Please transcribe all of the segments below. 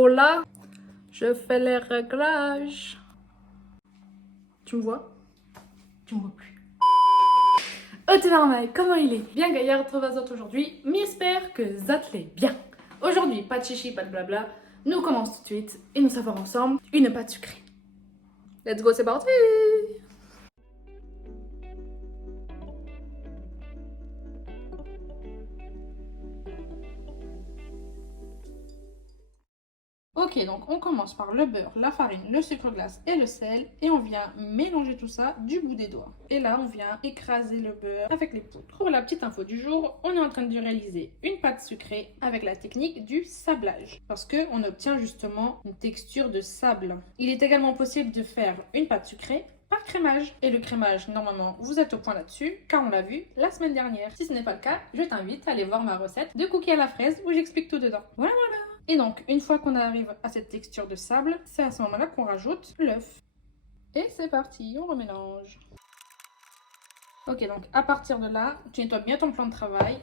Hola, je fais les réglages. Tu me vois? Tu me vois plus. Oh, t'es normal, comment il est? Bien gaillard, retrouve Zot aujourd'hui, mais j'espère que Zot l'est bien. Aujourd'hui, pas de chichi, pas de blabla. Nous commençons tout de suite et nous savons ensemble une pâte sucrée. Let's go, c'est parti! Ok, donc on commence par le beurre, la farine, le sucre glace et le sel et on vient mélanger tout ça du bout des doigts. Et là, on vient écraser le beurre avec les poudres. Pour la petite info du jour, on est en train de réaliser une pâte sucrée avec la technique du sablage parce qu'on obtient justement une texture de sable. Il est également possible de faire une pâte sucrée par crémage. Et le crémage, normalement, vous êtes au point là-dessus, car on l'a vu la semaine dernière. Si ce n'est pas le cas, je t'invite à aller voir ma recette de cookies à la fraise où j'explique tout dedans. Voilà. Et donc, une fois qu'on arrive à cette texture de sable, c'est à ce moment-là qu'on rajoute l'œuf. Et c'est parti, on remélange. Ok, donc à partir de là, tu nettoies bien ton plan de travail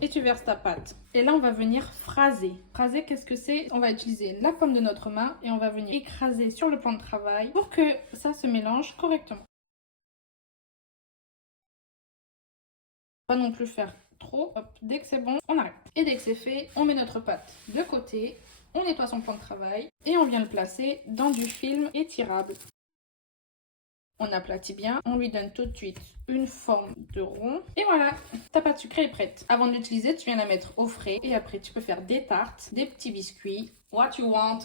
et tu verses ta pâte. Et là, on va venir phraser. Phraser, qu'est-ce que c'est? On va utiliser la paume de notre main et on va venir écraser sur le plan de travail pour que ça se mélange correctement. Pas non plus faire trop. Hop, dès que c'est bon, on arrête. Et dès que c'est fait, on met notre pâte de côté, on nettoie son plan de travail et on vient le placer dans du film étirable. On aplatit bien, on lui donne tout de suite une forme de rond. Et voilà, ta pâte sucrée est prête. Avant de l'utiliser, tu viens la mettre au frais et après tu peux faire des tartes, des petits biscuits, what you want.